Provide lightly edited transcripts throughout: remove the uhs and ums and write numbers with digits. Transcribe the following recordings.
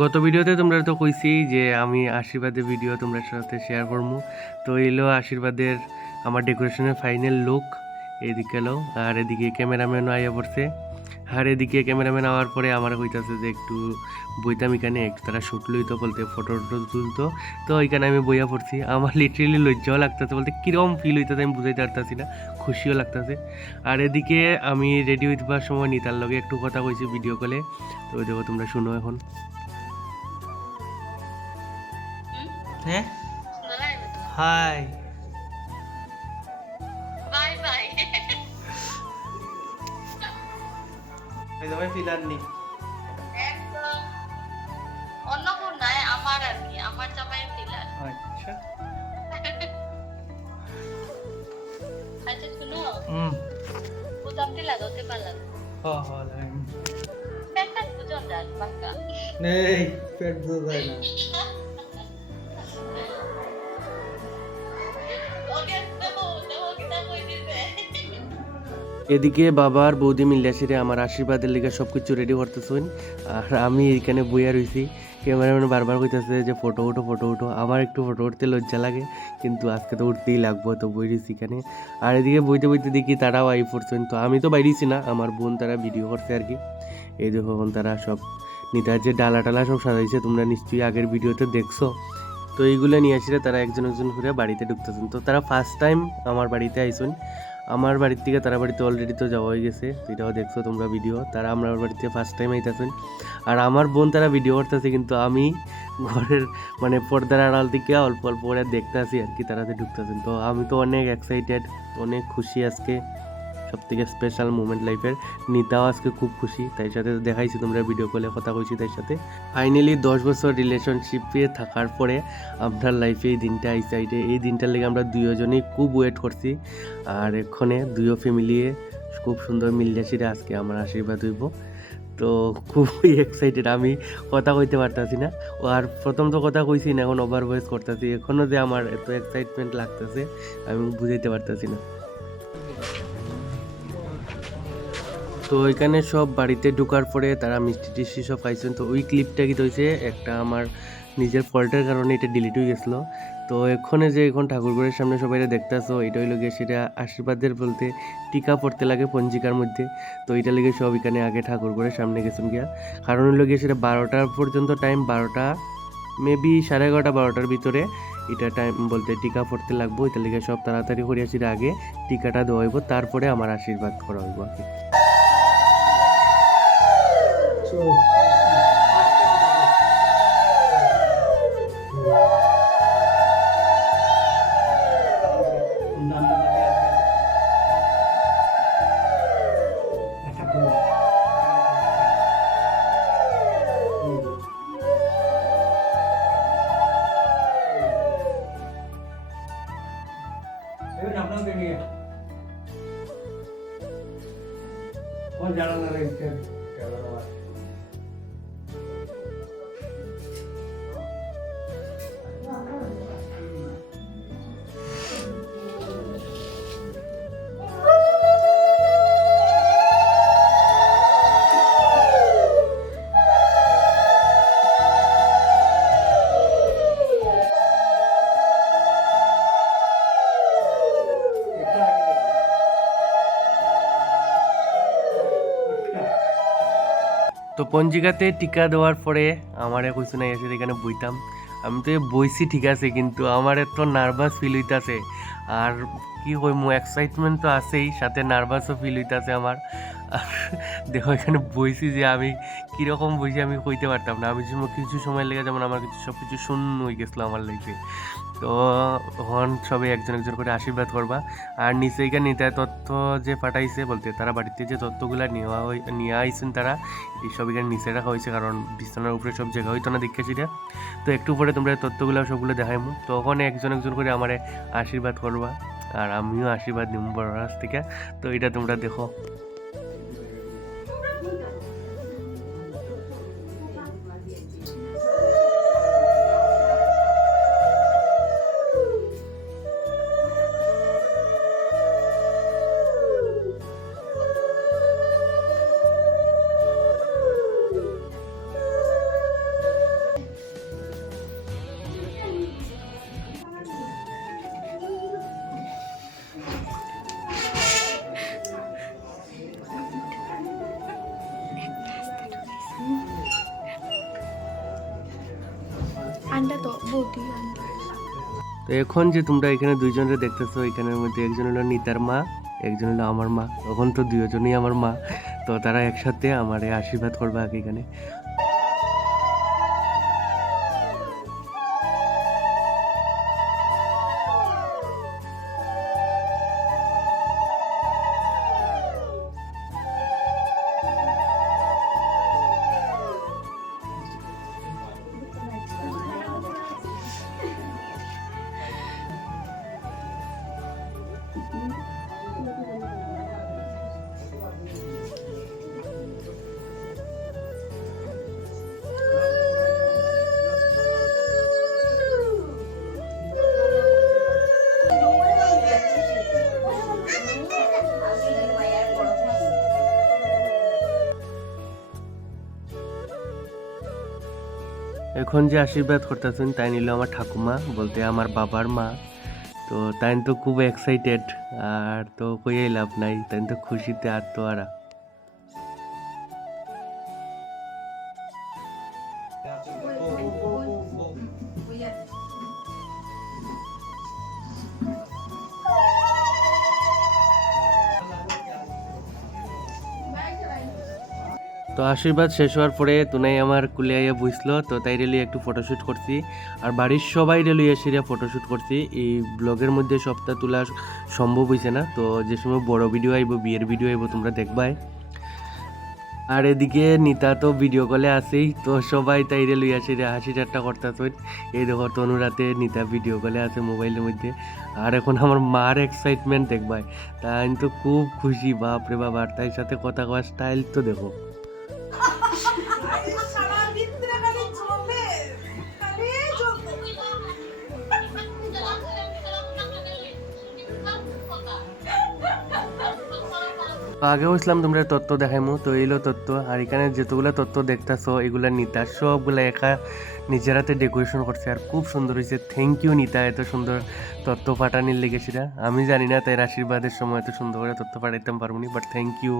গত ভিডিওতে তোমরা তো কইছি যে আমি আশীর্বাদের ভিডিও তোমরা সাথে শেয়ার করবো। তো এলো আশীর্বাদের আমার ডেকোরেশনের ফাইনাল লুক। এদিকে এলো আর এদিকে ক্যামেরাম্যানও আইয়া পড়ছে। আর এদিকে ক্যামেরাম্যান আওয়ার পরে আমার কইতাছে যে একটু বইতাম এখানে, একটু তারা শ্যুট লইতো বলতে, ফটো টটো তুলতো। তো ওইখানে আমি বইয়া পড়ছি। আমার লিটারেলি লজ্জাও লাগতেছে, বলতে কীরকম ফিল হইতেছে আমি বুঝাইতে পারতাছি না, খুশিও লাগতেছে। আর এদিকে আমি রেডি হইতে সময় নিতার লগে একটু কথা কইছি ভিডিও কলে। তো ওই দেখো তোমরা শুনো এখন। হ্যাঁ, হাই, বাই বাই। এই জামাই ফিলার নি একদম অন্য কোন নাই, আমার আর কি, আমার জামাইয়ের ফিলার। আচ্ছা আচ্ছা শুনো, হুম বুঝামটি লাগাতে পারলাম হ্যাঁ হ্যাঁ লাগাই পেটটা বুঝন যান পাক্কা নেই, পেট বুঝাই না। এদিকে বাবা আর বৌদি মিল্লাসিরে আমার আশীর্বাদের লিগে সব কিছু রেডি করতেছেন। আর আমি এখানে বইয়া রয়েছি। ক্যামেরাম্যান বারবার কইতেছে যে ফটো উঠো ফটো উঠো। আমার একটু ফটো উঠতে লজ্জা লাগে, কিন্তু আজকে তো উঠতেই লাগবো, তো বই রয়েছি এখানে। আর এদিকে বইতে বইতে দেখি তারাও আই পড়ছেন। তো আমি তো বাইরেছি না, আমার বোন তারা ভিডিও করছে আর কি। এই দেখো তারা সব নিতার যে ডালা টালা সব সাজাইছে, তোমরা নিশ্চয়ই আগের ভিডিওতে দেখছো। তো এইগুলো নিয়ে আসলে তারা একজন একজন করে বাড়িতে ঢুকতেছেন। তো তারা ফার্স্ট টাইম আমার বাড়িতে আইসুন। আমার বাড়ির থেকে তারা বাড়িতে অলরেডি তো যাওয়া হয়ে গেছে, তো এটাও দেখছো তোমরা ভিডিও। তারা আমার বাড়িতে ফার্স্ট টাইম আইতেছেন। আর আমার বোন তারা ভিডিও করতেছে, কিন্তু আমি ঘরের মানে পর্দার আড়াল থেকে অল্প অল্প করে দেখতে আসি আর কি, তারাতে ঢুকতেছেন। তো আমি তো অনেক এক্সাইটেড, অনেক খুশি আজকে, সব থেকে স্পেশাল মুমেন্ট লাইফের। নিতাও আজকে খুব খুশি, তাই সাথে দেখাইছি তোমরা ভিডিও কলে কথা কইছি তার সাথে। ফাইনালি 10 বছর রিলেশনশিপে থাকার পরে আপনার লাইফে এই দিনটা আইসে। এই দিনটার লেগে আমরা দুজনেই খুব ওয়েট করছি। আর এখানে দুইও ফ্যামিলি খুব সুন্দর মিলজাসিরে আজকে আমার আশীর্বাদ হইব। তো খুবই এক্সাইটেড, আমি কথা কইতে পারতাছি না। ও আর প্রথম তো কথা কইছি না, এখন ওভার ভয়েস করতেছি। এখনও যে আমার এত এক্সাইটমেন্ট লাগতেছে আমি বুঝাইতে পারতাছি না। তো এখানে সব বাড়িতে ঢোকার পরে তারা মিষ্টি টিষ্টি সব খাইছেন। তো ওই ক্লিপটা কি হয়েছে, একটা আমার নিজের ফল্টের কারণে এটা ডিলিট হয়ে গেছিলো। তো এখানে যে এখন ঠাকুরঘরের সামনে সবাই দেখতেছো, এটা হইলো গিয়ে সেটা আশীর্বাদের বলতে টিকা পড়তে লাগে পঞ্জিকার মধ্যে। তো এটা লেগে সব এখানে আগে ঠাকুরঘরের সামনে গেছেন গিয়া। কারণ হইলো গিয়ে সেটা 12টা পর্যন্ত টাইম, 12টা মেবি 11:30 12টার ভিতরে এটা টাইম বলতে টিকা পড়তে লাগবো। এটা লেগে সব তাড়াতাড়ি করিয়া সেটা আগে টিকাটা দেওয়া হইব, তারপরে আমার আশীর্বাদ করা হইব আর কি। তো পঞ্জিকাতে টিকা দেওয়ার পরে আমারে কইছে না এসে এখানে বইতাম। আমি তো বইছি ঠিক আছে, কিন্তু আমার এত নার্ভাস ফিল হইতাছে। আর কি কইমু, এক্সাইটমেন্ট তো আছেই, সাথে নার্ভাসও ফিল হইতাছে আমার। আর দেখো এখানে বইছি যে আমি কীরকম বইছি আমি কইতে পারতাম না। আমি কিছু সময় লেগে যেমন আমার কিছু সব কিছু শূন্য হয়ে গেছিলো আমার লাইফে। তো হন সবাই একজন একজন করে আশীর্বাদ করবা। আর নিচে এখানে নিতায় তথ্য যে পাঠাইছে বলতে, তারা বাড়িতে যে তথ্যগুলো নিয়ে আইছেন তারা এই সব এখানে নিচে রাখা হয়েছে, কারণ বিছানার উপরে সব জায়গা হইতো না দেখেছি না। তো একটু পরে তোমরা তথ্যগুলো সবগুলো দেখাইমু, তো ওখানে একজন একজন করে আমার আশীর্বাদ করবা। আর আমিও আশীর্বাদ নিব বড় রাজ থেকে। তো এটা তোমরা দেখো। তো বৌদি তো এখন যে তোমরা এখানে দুইজনকে দেখতেছো, এখানের মধ্যে একজন হলো নিতার মা, একজন হলো আমার মা। এখন তো দুজনই আমার মা, তো তারা একসাথে আমারে আশীর্বাদ করবে আগে এখানে। এখন যে আশীর্বাদ করতেছেন তাই নিল আমার ঠাকুমা, বলতে আমার বাবার মা। তো তাই তো খুব এক্সাইটেড, আর তো কইয়াই লাভ নাই, তাই তো খুশিতে আত্মহারা। তো আশীর্বাদ শেষ হওয়ার পরে তুনাই আমার কুলে আইয়া বুঝলো, তো তাই রেলি একটু ফটোশ্যুট করছি, আর বাড়ির সবাই রেলি এসে ফটোশ্যুট করছি। এই ব্লগের মধ্যে সবটা তোলা সম্ভব হয়েছে না, তো যে সময় বড় ভিডিও আইব, বিয়ের ভিডিও আইব, তোমরা দেখবাই। আর এদিকে নিতা তো ভিডিও কলে আছেই, তো সবাই তাই রেলি আসে হাসি ঠাট্টা করতেছে। এই দেখো তনুরাতে নিতা ভিডিও কলে আছে মোবাইলের মধ্যে। আর এখন আমার মার এক্সাইটমেন্ট দেখবাই, তাই তো খুব খুশি, বাপরে বাপ। আর তাই সাথে কথা কওয়ার স্টাইল তো দেখো। আগে বলছিলাম তোমরা তত্ত্ব দেখাইমু, তো এইলো তত্ত্ব। আর এখানে যতগুলো তত্ত্ব দেখতেছো এগুলা নিতা সবগুলা একা নিজের হাতে ডেকোরেশন করছে, আর খুব সুন্দর হয়েছে। থ্যাংক ইউ নিতা, এত সুন্দর তত্ত্ব পাঠানির লেগেছিলা। আমি জানি না তাই আশীর্বাদের সময় এত সুন্দর করে তত্ত্ব পাঠাইতাম পারবনি, বাট থ্যাংক ইউ।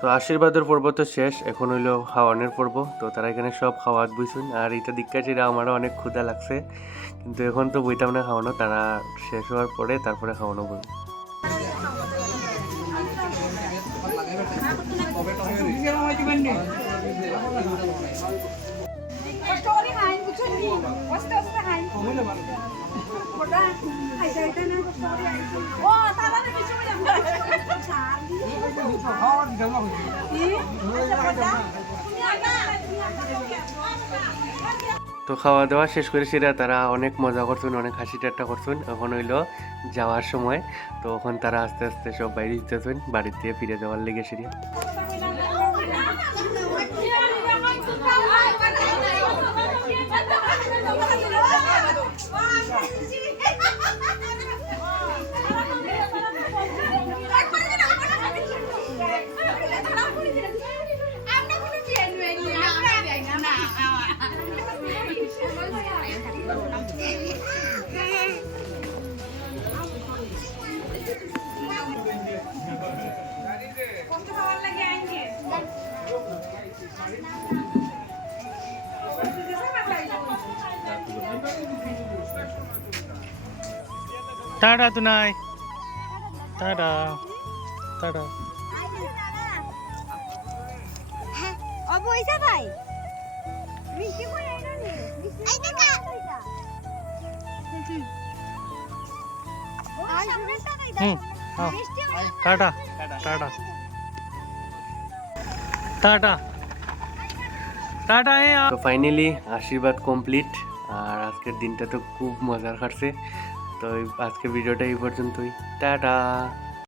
তো আশীর্বাদের পর্ব তো শেষ, এখন হইলো খাওয়ানোর পর্ব। তো তারা এখানে সব খাওয়াত বইছুন, আর এটা দীক্ষাচিরা আমারও অনেক ক্ষুধা লাগছে, কিন্তু এখন তো বইতাম না খাওয়ানো, তারা শেষ হওয়ার পরে তারপরে খাওয়ানো বই। তো খাওয়া দাওয়া শেষ করে সেটা তারা অনেক মজা করছেন, অনেক হাসি ঠাট্টা করছেন। এখন হইলো যাওয়ার সময়, তো এখন তারা আস্তে আস্তে সব বাইরে দিতেছেন, বাড়িতে ফিরে যাওয়ার লেগে সেরিয়া। টাটা তুনাই, টাটা টাটা। অবইসা ভাই মিষ্টি কই আইনা নি এই দেখা টাটা টাটা টাটা টাটা। তো ফাইনালি আশীর্বাদ কমপ্লিট, আর আজকের দিনটা তো খুব মজার কাটছে। তো আজকে ভিডিওটা এই পর্যন্তই, টাটা।